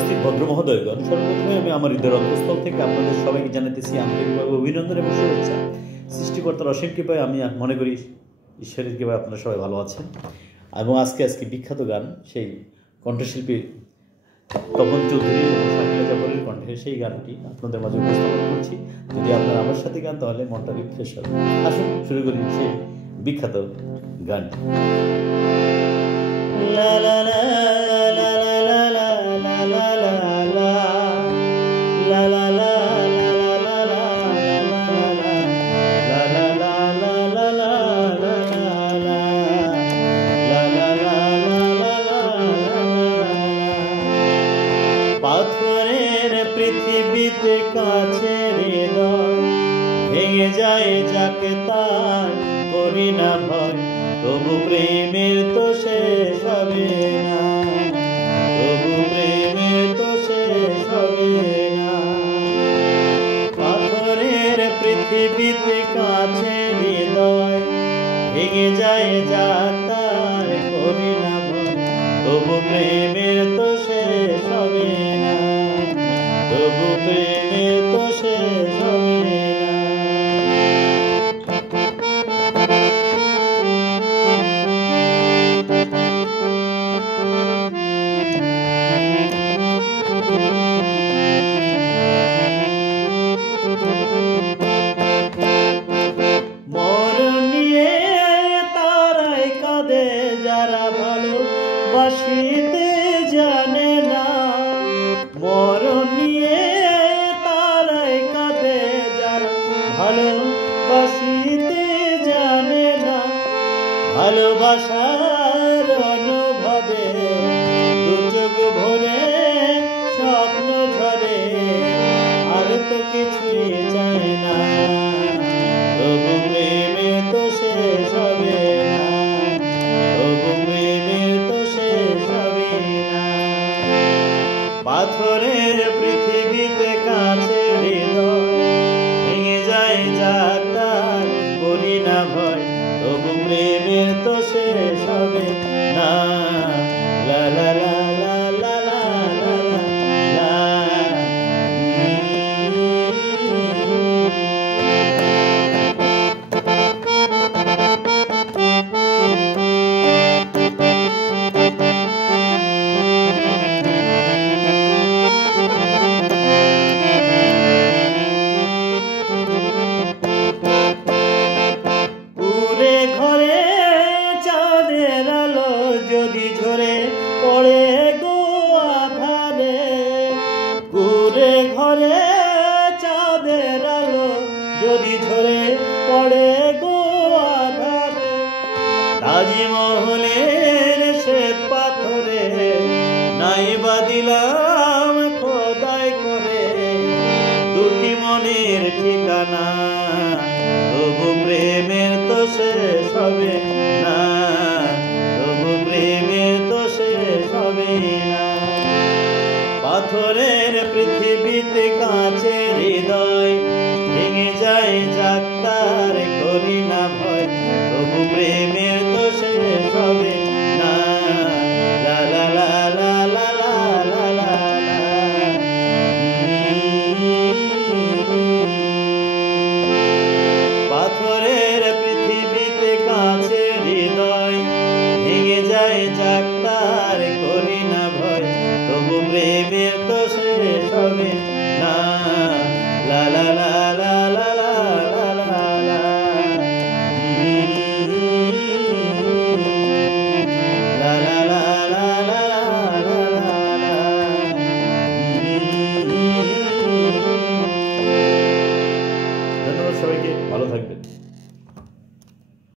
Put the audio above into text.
উপস্থিত ভদ্র মহোদয়গণ, সর্বপ্রথমে আমি আমার হৃদয়ের অন্তঃস্থল থেকে আপনাদের সবাইকে জানাতেছি আন্তরিকভাবে অভিনন্দন এবং শুভেচ্ছা। সৃষ্টিকর্তার অসীম কৃপায় আমি মনে করি ঈশ্বরের কৃপায় আপনারা সবাই ভালো আছেন। এবং আজকে বিখ্যাত গান সেই কণ্ঠশিল্পী তপন চৌধুরী এবং শাকিলা জাফরের কণ্ঠে সেই গানটি আপনাদের মাঝে উপস্থাপন করছি। যদি আপনারা আমার সাথে গান তাহলে মনটা রিফ্রেশ হবে। আসুন শুরু করি সেই বিখ্যাত গানটি। লা লা লা লা লা লা লা লা লা লা লা লা লা পাথরের পৃথিবীতে কাছে ভেঙে যায় যাকে তার করি না ভয়, তবু প্রেমের তো শেষ হবে না, তবু প্রেমের তো শেষ হবে না। পাথরের পৃথিবীতে কাছে হৃদয় ভেঙে যায় যা তার করি না ভয়, তবু প্রেমের তো শেষ হবে না, তবু প্রেমের তো শেষ হবে না। মরণ নিয়ে তারাই কাঁদে যারা ভালোবাসিতে জানে না, মরণ নিয়ে তারাই কাঁদে যারা ভালোবাসিতে জানে না। ভালোবাসার অনুভবে দু চোখ ভরে স্বপ্ন ঝরে, আর তো কিছুই চায় না, তবু প্রেমে তো শেষ হবে না, তবু প্রেমে তো শেষ হবে না। পাথরের পৃথিবীতে কাছে হৃদয় ভেঙে যায় যা তার করি না ভয়, তবু প্রেমের তো শেষ হবে না। লা লা লা লা লা লা লা লা। পুরে ঘরে চাঁদের আলো যদি ঝরে পড়ে গো আধারে, পুরে ঘরে চাঁদের আলো যদি ঝরে পড়ে গো আধারে, তাজমহলের শ্বেত পাথরে নাই বা দিলাম খোদাই করে দুটি মনের ঠিকানা, তবু প্রেমের তো শেষ হবে না, তবু প্রেমের তো শেষ হবে না। পাথরের পৃথিবীতে কাছে হৃদয় ভেঙে যায় যাক তার করি